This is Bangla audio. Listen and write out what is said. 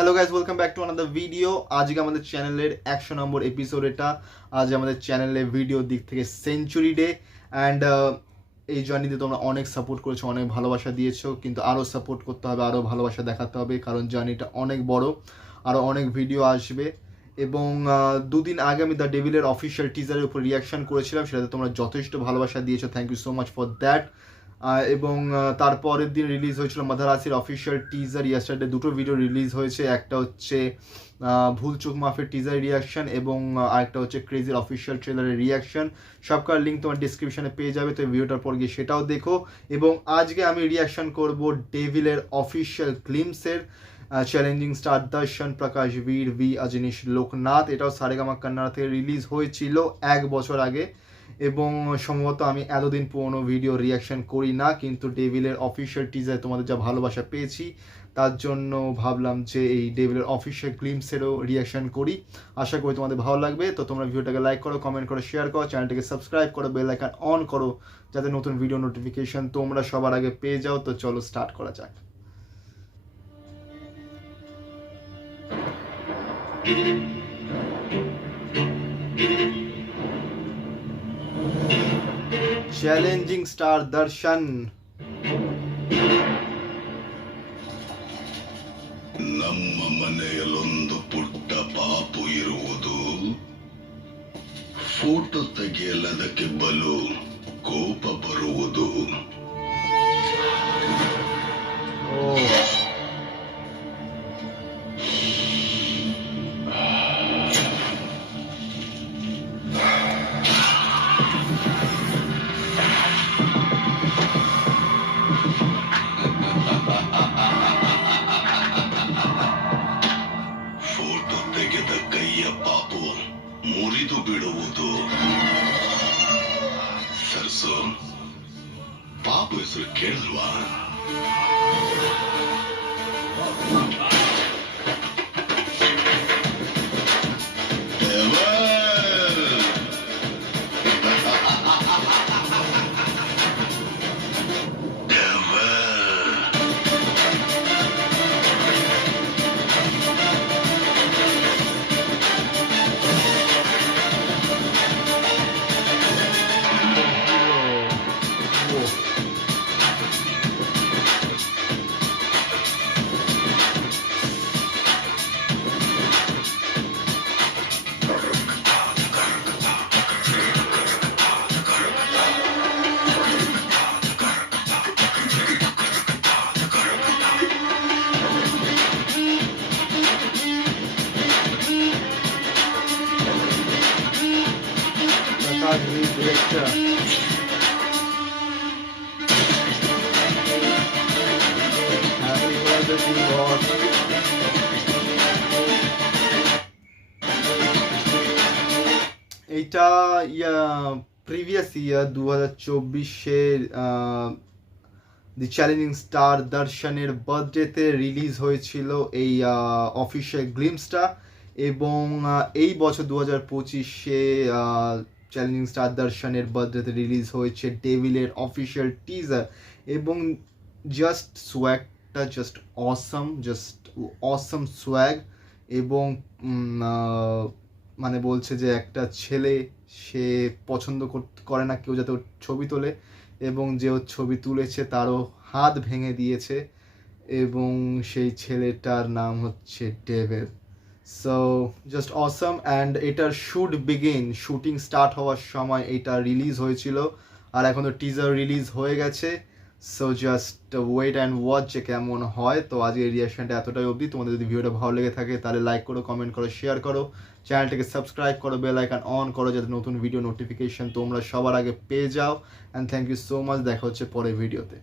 Hello guys, welcome back to another video. আজকে আমাদের চ্যানেলের 100 নম্বর এপিসোড এটা। আজ আমাদের চ্যানেলের ভিডিওর দিক থেকে সেঞ্চুরি ডে অ্যান্ড এই জার্নিতে তোমরা অনেক সাপোর্ট করেছো, অনেক ভালোবাসা দিয়েছো, কিন্তু আরও সাপোর্ট করতে হবে, আরও ভালোবাসা দেখাতে হবে, কারণ জার্নিটা অনেক বড়, আরও অনেক ভিডিও আসবে। এবং দুদিন আগে আমি দ্য ডেভিলের অফিসিয়াল টিজারের উপর রিয়াকশান করেছিলাম, সেটাতে তোমরা যথেষ্ট ভালোবাসা দিয়েছো, thank you so much for that. এবং তারপরের দিন রিলিজ হয়েছিল মাদারাসির অফিসিয়াল টিজার। ইয়াস্টারডে দুটো ভিডিও রিলিজ হয়েছে, একটা হচ্ছে ভুল চোখ মাফের টিজার রিয়াকশান এবং আরেকটা হচ্ছে ক্রেজির অফিসিয়াল ট্রেলারের রিয়াকশান। সবকার লিঙ্ক তোমার ডিসক্রিপশনে পেয়ে যাবে, তো এই ভিডিওটার পর গিয়ে সেটাও দেখো। এবং আজকে আমি রিয়াকশান করব ডেভিলের অফিসিয়াল গ্লিমসের চ্যালেঞ্জিং স্টার দর্শন, প্রকাশ বীর, ভি অজনীশ লোকনাথ। এটাও সারেগামা কান্নাড়া থেকে রিলিজ হয়েছিল 1 বছর আগে, এবং সম্ভবত আমি এতদিন পুরনো ভিডিও রিয়াকশান করি না, কিন্তু ডেভিলের অফিসিয়াল টিজার তোমাদের যা ভালোবাসা পেয়েছি তার জন্য ভাবলাম যে এই ডেভিলের অফিসিয়াল গ্লিমসেরও রিয়াকশান করি। আশা করি তোমাদের ভালো লাগবে। তো তোমরা ভিডিওটাকে লাইক করো, কমেন্ট করো, শেয়ার করো, চ্যানেলটাকে সাবস্ক্রাইব করো, বেল আইকন অন করো, যাতে নতুন ভিডিও নোটিফিকেশন তোমরা সবার আগে পেয়ে যাও। তো চলো স্টার্ট করা যাক। Challenging star Darshan. ನಮ್ಮ ಮನೆಯಲ್ಲೊಂದು ಪುಟ್ಟ ಪಾಪು ಇರುವುದು. ಫೋಟೋ ತೆಗೆಯಲದಕ್ಕೆ ಬಲು ಕೋಪ ಬರುವುದು. ಫೋಟೋ ತೆಗೆದ ಕೈಯ ಪಾಪು ಮುರಿದು ಬಿಡುವುದು. ಸರ್ಸು, ಪಾಪು ಹೆಸರು ಕೇಳಿಲ್ವಾ? Prakash Veer director. Happy birthday to boss. এটা প্রিভিয়াস ইয়ার 2024-এর দি চ্যালেঞ্জিং স্টার দর্শনের বার্থডেতে রিলিজ হয়েছিল এই অফিসিয়াল গ্লিমসটা, এবং এই বছর 2025-এ চ্যালেঞ্জিং স্টার দর্শনের বার্থডেতে রিলিজ হয়েছে ডেভিলের অফিসিয়াল টিজার। এবং জাস্ট সোয়াগটা জাস্ট অসম সোয়াগ। এবং মানে বলছে যে একটা ছেলে, সে পছন্দ করে না কেউ যাতে ওর ছবি তোলে, এবং যে ওর ছবি তুলেছে তারও হাত ভেঙে দিয়েছে, এবং সেই ছেলেটার নাম হচ্ছে devil. So just Assam. And এটার শুটিং স্টার্ট হওয়ার সময় এটা রিলিজ হয়েছিল, আর এখন তো টিজার রিলিজ হয়ে গেছে। So just wait and watch যে কেমন হয়। তো আজকে এই রিয়াকশনটা এতটাই অবধি। তোমাদের যদি ভিডিওটা ভালো লেগে থাকে তাহলে লাইক করো, কমেন্ট করো, শেয়ার করো, চ্যানেলটাকে সাবস্ক্রাইব করো, বেল আইকন অন করো, যাতে নতুন ভিডিও নোটিফিকেশন তোমরা সবার আগে পেয়ে যাও। And thank you so much. দেখা হচ্ছে পরের ভিডিওতে।